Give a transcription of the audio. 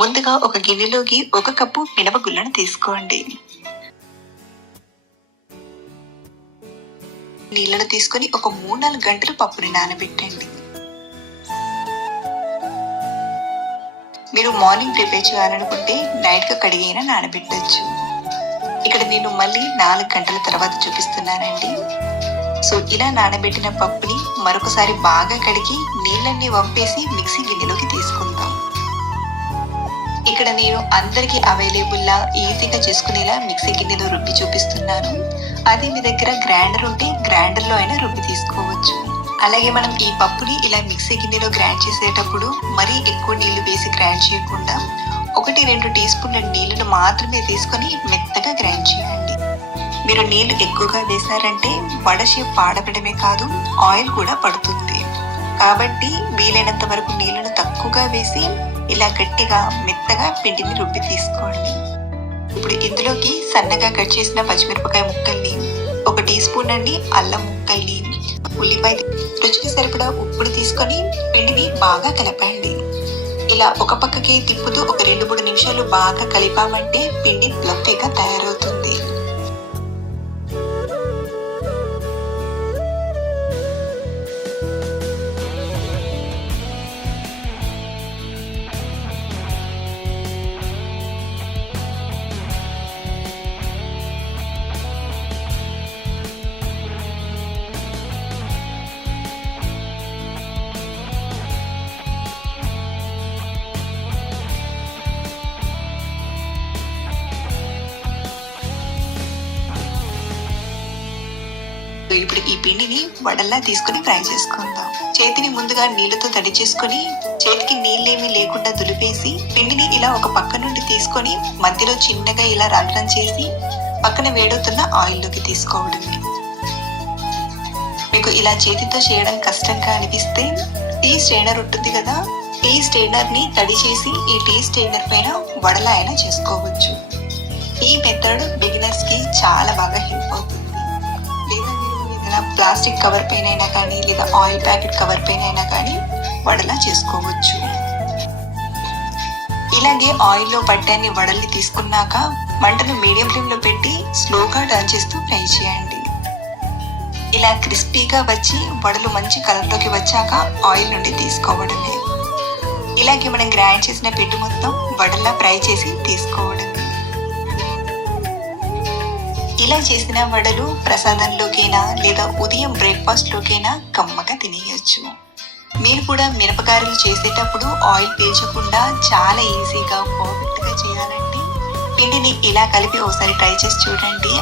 ముందుగా ఒక గిన్నెలోకి 1 కప్పు మినపగుళ్ళను తీసుకోండి. నీళ్ళను తీసుకొని ఒక 3-4 గంటలు పప్పుని నానబెట్టండి. మీరు మార్నింగ్ ప్రిపేర్ చేయాలనుకుంటే నైట్గా కడిగైనా నానబెట్టచ్చు. ఇక్కడ నేను మళ్ళీ 4 గంటల తర్వాత చూపిస్తున్నానండి. సో ఇలా నానబెట్టిన పప్పుని మరొకసారి బాగా కడిగి నీళ్ళన్నీ వంపేసి మిక్సీ గిన్నెలోకి తీసుకుందాం. ఇక్కడ నేను అందరికీ అవైలబుల్లా ఈజీగా చేసుకునేలా మిక్సీ గిన్నెలో రుబ్బి చూపిస్తున్నాను. అదే మీ దగ్గర గ్రైండర్ ఉంటే గ్రైండర్లో అయినా రుబ్బి తీసుకోవచ్చు. అలాగే మనం ఈ పప్పుని ఇలా మిక్సీ గిన్నెలో గ్రైండ్ చేసేటప్పుడు మరీ ఎక్కువ నీళ్లు వేసి గ్రైండ్ చేయకుండా 1-2 టీ స్పూన్ల నీళ్లను మాత్రమే తీసుకొని మెత్తగా గ్రైండ్ చేయండి. మీరు నీళ్లు ఎక్కువగా వేశారంటే వడ షేప్ పాడపడమే కాదు, ఆయిల్ కూడా పడుతుంది. కాబట్టి వీలైనంత వరకు నీళ్లను తక్కువగా వేసి ఇలా గట్టిగా మెత్తగా పిండిని రుబ్బి తీసుకోండి. ఇప్పుడు ఇందులోకి సన్నగా కట్ చేసిన పచ్చిమిరపకాయ ముక్కల్ని, 1 టీ స్పూన్ అండి అల్లం ముక్కల్ని, ఉల్లిపాయ, రుచికి సరిపడా ఉప్పుని తీసుకొని పిండిని బాగా కలపండి. ఇలా ఒక పక్కకే తిప్పుతూ ఒక 2-3 నిమిషాలు బాగా కలిపామంటే పిండి ఫ్లఫీగా తయారవుతుంది. ఇప్పుడు ఈ పిండిని వడల్లా తీసుకుని ఫ్రై చేసుకుందాం. చేతిని ముందుగా నీళ్లతో తడి చేసుకుని చేతికి నీళ్ళేమీ లేకుండా దులిపేసి పిండిని ఇలా ఒక పక్క నుండి తీసుకొని మధ్యలో చిన్నగా ఇలా రంధ్రం చేసి పక్కన వేడవుతున్న ఆయిల్లోకి తీసుకోవడమే. మీకు ఇలా చేతితో చేయడం కష్టంగా అనిపిస్తే టీ స్ట్రైనర్ ఉంటుంది కదా, టీ స్ట్రైనర్ ని తడి చేసి ఈ టీ స్ట్రైనర్ పైన వడలా అయినా చేసుకోవచ్చు. ఈ మెథడ్ బిగినర్స్ కి చాలా బాగా హెల్ప్ అవుతుంది. ప్లాస్టిక్ కవర్ పైన అయినా కానీ లేదా ఆయిల్ ప్యాకెట్ కవర్ పైన అయినా కానీ వడలా చేసుకోవచ్చు. ఇలాగే ఆయిల్లో పట్టాన్ని వడల్ని తీసుకున్నాక మంటను మీడియం ఫ్లేమ్ లో పెట్టి స్లోగా టర్న్ చేస్తూ ఫ్రై చేయండి. ఇలా క్రిస్పీగా వచ్చి వడలు మంచి కలర్ లోకి వచ్చాక ఆయిల్ నుండి తీసుకోవడమే. ఇలాగే మనం గ్రైండ్ చేసిన పిండి మొత్తం వడల్లా ఫ్రై చేసి తీసుకోవడమే. ఇలా చేసిన వడలు ప్రసాదంలోకైనా లేదా ఉదయం బ్రేక్ఫాస్ట్ లోకైనా కమ్మగా తినేయచ్చు. మీరు కూడా మిరపగారెలు చేసేటప్పుడు ఆయిల్ పీల్చకుండా చాలా ఈజీగా పర్ఫెక్ట్ గా చేయాలంటే పిండిని ఇలా కలిపి ఒకసారి ట్రై చేసి చూడండి.